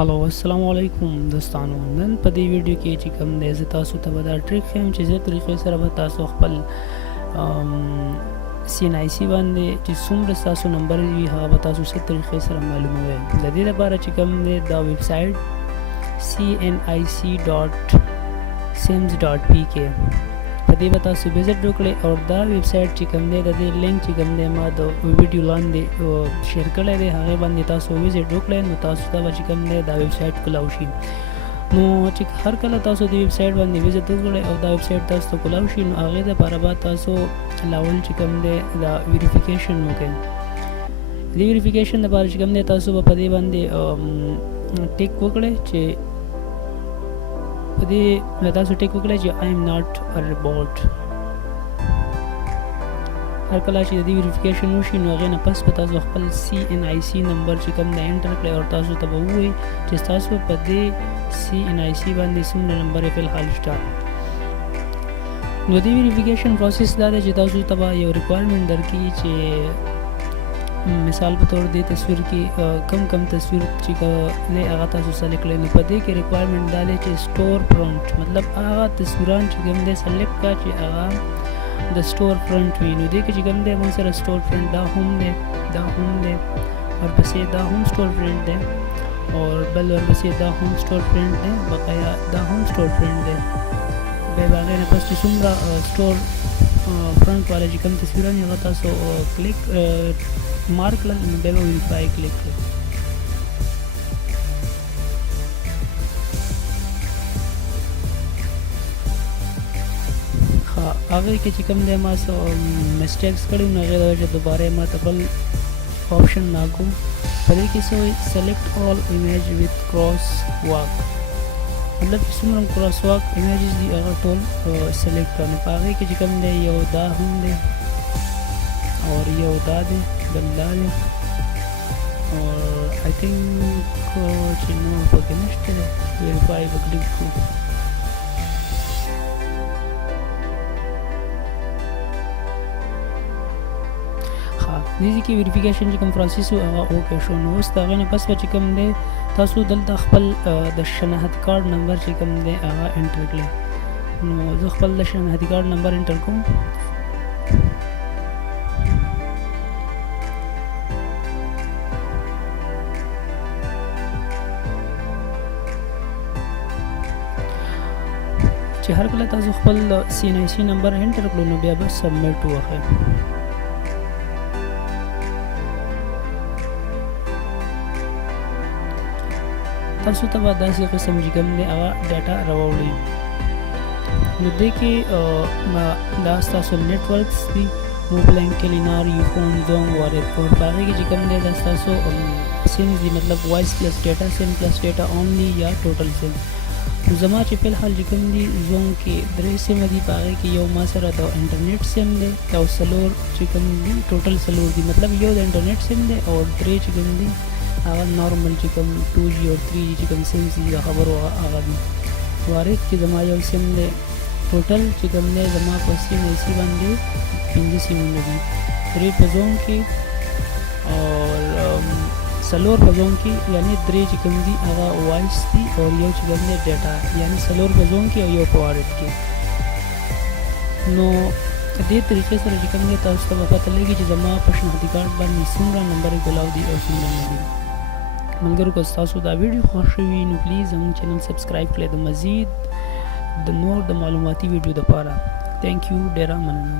هلو السلام علیکم دوستانو. نن په دې ویډیو کې چې کوم دی زه تاسو ته به دا ټریک ښیم چې زه طریقې سره به تاسو خپل CNIC باندې چې څومره ستاسو نمبر وي هغه به تاسو څه طریقې سره معلوموئ. د دې لپاره چې کوم دی دا ویب سایټ cnic.sims.pk په دې به تاسو وزټ وکړئ او دا ویب سایټ چې کوم دی د دې لینک چې کوم دی ما د ویډیو لاندې شیر کړی دی هغې باندې تاسو وزټ وکړئ نو تاسو ته به چې کوم دی دا ویب سایټ کولاو شي. نو چې هر کله تاسو د ویب سایټ باندې وزټ وکړئ او دا ویب سایټ تاسو ته کولاو شي نو هغې دپاره به تاسو لاول چې کوم دی دا ویریفیکیشن وکړئ. دې ویریفیکیشن دپاره چې کوم دی تاسو به په دې باندې ټیک وکړئ چې په دې تاسو ټیک وکړئ چې I am not a robot. هر کله چې د دې ویریفیکیشن وشي نو هغې نه پس به تاسو خپل CNIC نمبر چې کوم دی انټر کړئ او تاسو ته به ووایي چې ستاسو په دې CNIC باندې څومره نمبر یې فلحال شته. نو د دې ویریفیکیشن پروسس دا دی چې تاسو ته به یو ریکوایرمنټ درکړي چې مثال په طور دې تصویر کې کم تصویر چې دی هغه تاسو سلیکټ کړئ. نو په دې کې ریکوایرمنټ دا دی چې سټور فرنٹ مطلب هغه تصویران چې کوم دی سلیکټ کړه چې هغه د سټور فرنٹ وي. نو دې کې چې کوم دی موږ سره سټور فرنٹ دا هم دی ورپسې دا هم سټور فرنٹ دی اور بل ورپسې دا هم سټور فرنٹ دی بقایا دا هم سټور فرنٹ دی. بیا به هغې نه پس چې څومره سټور فرنٹ والا چې کوم تصویران هغه تاسو کلیک مارک کړل نو بیا به ویریفای کلیک کړئ. هغې کې چې کوم دی ما څه مسټیکس کړي نو هغې د وجې دوباره ما ته بل آپشن راکړو. په دې کې څه وایي سلیکټ آل ایمیج ویت کراس واک مطلب چې څومره کراس واک ایمیجز دي هغه ټول سلیکټ کړه. نو په هغې کې چې کوم دی یو دا هم دی اور یو دا دی بل دا دی اور آی تھنک چې نور پکې نشته دی ویریفای به کلیک کړو. دې کې ویریفیکیشن چې کوم پروسس و هغه اوکې شو. نو اوس د هغې نه پس به چې کوم دی تاسو دلته خپل د شناخت کارډ نمبر چې کوم دی هغه انټر کړئ. نو زه خپل د شناخت کارډ نمبر انټر کوم. چې هر کله تاسو خپل CNIC نمبر انټر کړو نو بیا به سبمیټ ووهئ. تاسو ته به داسې قسم چې کوم دی هغه ډاټا راوړي. نو دې کې دا ستاسو نیټورکس دي موبلین کلینار یوفون زونګ وارد اور په هغې کې چې کوم دی دا ستاسو سیمز دي مطلب وایس پلس ډاټا سیم پلس ډاټا اونلی یا ټوټل سیم. نو زما چې فلحال چې کوم دي زونګ کې 3 سیمه دي په هغې کې یو ما سره د انټرنیټ سیم دی او څلور چې کوم دي ټوټل څلور دي مطلب یو د انټرنیټ سیم دی او 3 چې کوم دي هغه نارمل چې کوم 2G او 3G چې کوم سیمز دي د خبرو هغه دي. وارد کې زما یو سیم دی ټوټل چې کوم دی زما په CNIC باندې 5 سیمونه دي 3 په زون کې اور څلور په زون کې یعنی 3 چې کوم دي هغه وایس دي او یو چې کوم دی ډاټا یعنی څلور په زون کې او یو په وارد کې. نو دې طریقې سره چې کوم دی تاسو ته به پته لګي چې زما په شناختی کارډ باندې څومره نمبر کولاو دي او څومره نه دي. ملګرو که ستاسو دا ویډیو خوښ وي نو پلیز زموږ چینل سبسکرایب کړئ د مزید د نور د معلوماتي ویډیو دپاره. تھینک یو ډېره مننه.